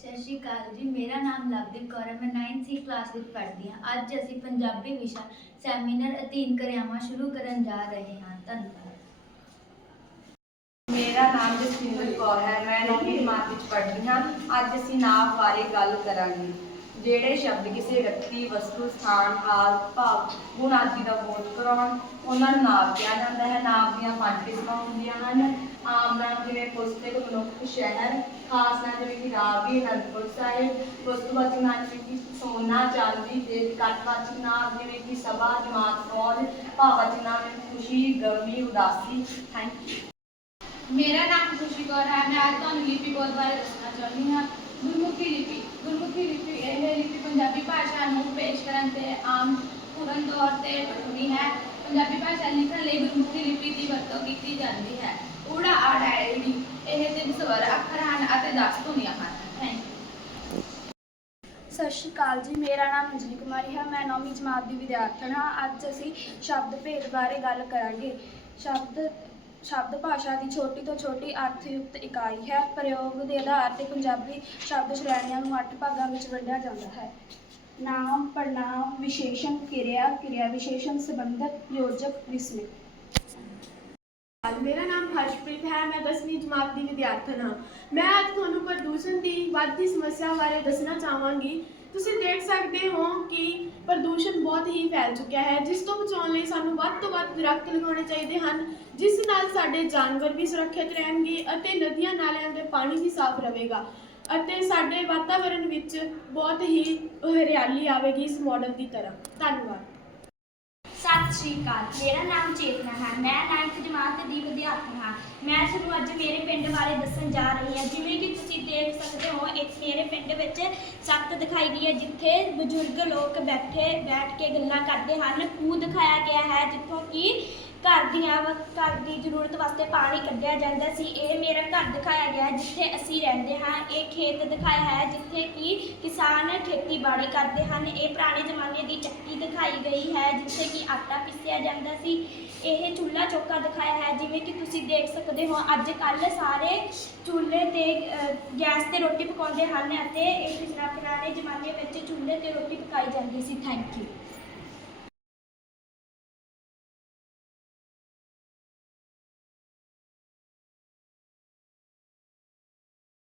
ਸਤਿ ਸ਼੍ਰੀ ਅਕਾਲ ਜੀ, ਮੇਰਾ ਨਾਮ ਲਵਦੀਪ ਕੌਰ ਹੈ, ਮੈਂ 9th ਸੀ ਕਲਾਸ ਵਿੱਚ ਪੜ੍ਹਦੀ ਹਾਂ। ਅੱਜ ਅਸੀਂ ਪੰਜਾਬੀ ਵਿਸ਼ਾ ਸੈਮੀਨਾਰ ਅਧੀਨ ਕਿਰਿਆਵਾਂ ਸ਼ੁਰੂ ਕਰਨ ਜਾ ਰਹੇ ਹਾਂ। ਧੰਨਵਾਦ। ਮੇਰਾ ਨਾਮ ਜਸਵਿੰਦਰ ਕੌਰ ਹੈ, ਮੈਂ ਨੌਵੀਂ ਜਮਾਤ ਵਿੱਚ ਪੜ੍ਹਦੀ ਹਾਂ। ਅੱਜ ਅਸੀਂ ਨਾਮ ਬਾਰੇ ਗੱਲ ਕਰਾਂਗੇ। ਜਿਹੜੇ ਸ਼ਬਦ ਕਿਸੇ ਵਿਅਕਤੀ, ਵਸਤੂ, ਸਥਾਨ, ਹਾਲਤ, ਭਾਵ, ਗੁਣ ਆਦਿ ਦਾ ਬੋਧ ਕਰਾਉਣ, ਉਹਨਾਂ ਨੂੰ ਨਾਮ ਕਿਹਾ ਜਾਂਦਾ ਹੈ। ਨਾਮ ਦੀਆਂ ਪੰਜ ਕਿਸਮਾਂ ਹੁੰਦੀਆਂ ਹਨ। ਆਮ ਨਾਮ ਜਿਵੇਂ ਪੁਸਤਕ, ਮਨੁੱਖ, ਸ਼ਹਿਰ, ਖਾਸ ਨਾਮ ਜਿਵੇਂ ਕਿ ਰਾਵੀ ਅਨੰਦਪੁਰ ਸਾਹਿਬ ਵਸਤੂਵਾਚਕ ਨਾਮ ਜਿਵੇਂ ਕਿ ਸੋਨਾ, ਚਾਂਦੀ ਤੇ ਇਕੱਠਵਾਚਕ ਨਾਮ ਜਿਵੇਂ ਕਿ ਸਭਾ, ਜਮਾਤ, ਫੌਜ ਭਾਵਵਾਚਕ ਨਾਮ ਜਿਵੇਂ ਖੁਸ਼ੀ, ਗਮੀ, ਉਦਾਸੀ। ਥੈਂਕ ਯੂ ਮੇਰਾ ਨਾਮ ਖੁਸ਼ੀ ਕੌਰ ਹੈ। ਮੈਂ ਅੱਜ ਤੁਹਾਨੂੰ ਲਿਪੀ ਬੋਧ ਬਾਰੇ ਦੱਸਣਾ ਚਾਹੁੰਦੀ ਹਾਂ। ਗੁਰਮੁਖੀ ਲਿਪੀ ਗੁਰਮੁਖੀ ਲਿਪੀ, ਇਹ ਲਿਪੀ ਪੰਜਾਬੀ ਭਾਸ਼ਾ ਨੂੰ ਪੇਸ਼ ਕਰਨ ਤੇ ਆਮ ਪੂਰਨ ਤੌਰ ਤੇ ਢੁਕਵੀਂ ਹੈ। ਪੰਜਾਬੀ ਭਾਸ਼ਾ ਲਿਖਣ ਲਈ ਗੁਰਮੁਖੀ ਲਿਪੀ ਦੀ ਵਰਤੋਂ ਕੀਤੀ ਜਾਂਦੀ ਹੈ। ਊੜਾ ਆੜਾ ਏੜੀ ਇਹ ਤਿੰਨ ਸਵਰ, ਅੱਖਰ ਹਨ ਅਤੇ 10 ਧੁਨੀਆਂ ਹਨ। ਸਤਿ ਸ਼੍ਰੀ ਅਕਾਲ ਜੀ, ਮੇਰਾ ਨਾਮ ਅੰਜਲੀ ਕੁਮਾਰੀ ਹੈ। ਮੈਂ ਨੌਵੀਂ ਜਮਾਤ ਦੀ ਵਿਦਿਆਰਥਣ ਹਾਂ। ਅੱਜ ਅਸੀਂ ਸ਼ਬਦ ਭੇਦ ਬਾਰੇ ਗੱਲ ਕਰਾਂਗੇ। ਸ਼ਬਦ ਸ਼ਬਦ ਭਾਸ਼ਾ ਦੀ ਛੋਟੀ ਤੋਂ ਛੋਟੀ ਅਰਥਯੁਕਤ ਇਕਾਈ ਹੈ। ਪ੍ਰਯੋਗ ਦੇ ਆਧਾਰ ਤੇ ਪੰਜਾਬੀ ਸ਼ਬਦ ਸ਼੍ਰੇਣੀਆਂ ਨੂੰ ਅੱਠ ਭਾਗਾਂ ਵਿੱਚ ਵੰਡਿਆ ਜਾਂਦਾ ਹੈ। ਨਾਮ ਪੜਨਾਮ ਵਿਸ਼ੇਸ਼ਣ, ਕਿਰਿਆ ਕਿਰਿਆ ਵਿਸ਼ੇਸ਼ਣ, ਸੰਬੰਧਕ ਯੋਜਕ ਵਿਸਮਿਤ ਮੇਰਾ ਨਾਮ ਹਰਸ਼ਪ੍ਰੀਤ ਹੈ, ਮੈਂ 10ਵੀਂ ਜਮਾਤ ਦੀ ਵਿਦਿਆਰਥਣ ਹਾਂ। ਮੈਂ ਅੱਜ ਤੁਹਾਨੂੰ ਪ੍ਰਦੂਸ਼ਣ ਦੀ ਵੱਧਦੀ ਸਮੱਸਿਆ ਬਾਰੇ ਦੱਸਣਾ ਚਾਹਾਂਗੀ। ਤੁਸੀਂ ਦੇਖ ਸਕਦੇ ਹੋ ਕਿ ਪ੍ਰਦੂਸ਼ਣ ਬਹੁਤ ਹੀ ਫੈਲ ਚੁੱਕਿਆ ਹੈ, ਜਿਸ ਤੋਂ ਬਚਾਉਣ ਲਈ ਸਾਨੂੰ ਵੱਧ ਤੋਂ ਵੱਧ ਦਰਖਤ ਲਗਾਉਣੇ ਚਾਹੀਦੇ ਹਨ, ਜਿਸ ਨਾਲ ਸਾਡੇ ਜਾਨਵਰ ਵੀ ਸੁਰੱਖਿਅਤ ਰਹਿਣਗੇ ਅਤੇ ਨਦੀਆਂ ਨਾਲਿਆਂ ਦੇ ਪਾਣੀ ਵੀ ਸਾਫ਼ ਰਹੇਗਾ ਅਤੇ ਸਾਡੇ ਵਾਤਾਵਰਣ ਵਿੱਚ ਬਹੁਤ ਹੀ ਹਰਿਆਲੀ ਆਵੇਗੀ ਇਸ ਮਾਡਲ ਦੀ ਤਰ੍ਹਾਂ। ਧੰਨਵਾਦ। ਸਤਿ ਸ਼੍ਰੀ ਅਕਾਲ। ਮੇਰਾ ਨਾਮ ਚੇਤਨਾ ਹੈ। ਮੈਂ 9th ਜਮਾਤ ਦੀ ਵਿਦਿਆਰਥਣ ਹਾਂ। ਮੈਂ ਤੁਹਾਨੂੰ ਅੱਜ ਮੇਰੇ ਪਿੰਡ ਬਾਰੇ ਦੱਸਣ ਜਾ ਰਹੀ ਹਾਂ। ਜਿਵੇਂ ਕਿ ਤੁਸੀਂ ਦੇਖ ਸਕਦੇ ਹੋ ਇੱਕ ਮੇਰੇ ਪਿੰਡ ਵਿੱਚ ਸੱਤ ਦਿਖਾਈ ਗਈ ਹੈ, ਜਿੱਥੇ ਬਜ਼ੁਰਗ ਲੋਕ ਬੈਠੇ, ਬੈਠ ਕੇ ਗੱਲਾਂ ਕਰਦੇ ਹਨ। ਖੂਹ ਦਿਖਾਇਆ ਗਿਆ ਹੈ, ਜਿੱਥੋਂ ਕਿ ਘਰ ਦੀਆਂ ਵ- ਘਰ ਦੀ ਜ਼ਰੂਰਤ ਵਾਸਤੇ ਪਾਣੀ ਕੱਢਿਆ ਜਾਂਦਾ ਸੀ। ਇਹ ਮੇਰਾ ਘਰ ਦਿਖਾਇਆ ਗਿਆ ਹੈ ਜਿੱਥੇ ਅਸੀਂ ਰਹਿੰਦੇ ਹਾਂ। ਇਹ ਖੇਤ ਦਿਖਾਇਆ ਹੈ ਜਿੱਥੇ ਕਿ ਕਿਸਾਨ ਖੇਤੀਬਾੜੀ ਕਰਦੇ ਹਨ। ਇਹ ਪੁਰਾਣੇ ਜ਼ਮਾਨੇ ਦੀ ਚੱਕੀ ਦਿਖਾਈ ਗਈ ਹੈ ਜਿੱਥੇ ਕਿ ਆਟਾ ਪੀਸਿਆ ਜਾਂਦਾ ਸੀ। ਇਹ ਚੁੱਲ੍ਹਾ ਚੌਕਾ ਦਿਖਾਇਆ ਹੈ ਜਿਵੇਂ ਕਿ ਤੁਸੀਂ ਦੇਖ ਸਕਦੇ ਹੋ। ਅੱਜ ਕੱਲ੍ਹ ਸਾਰੇ ਚੁੱਲ੍ਹੇ ਤੇ ਅ, ਗੈਸ ਤੇ ਰੋਟੀ ਪਕਾਉਂਦੇ ਹਨ ਅਤੇ ਇਹ ਪਿਛਲਾ ਪੁਰਾਣੇ ਜ਼ਮਾਨੇ ਵਿੱਚ ਚੁੱਲ੍ਹੇ ਤੇ ਰੋਟੀ ਪਕਾਈ ਜਾਂਦੀ ਸੀ। Thank you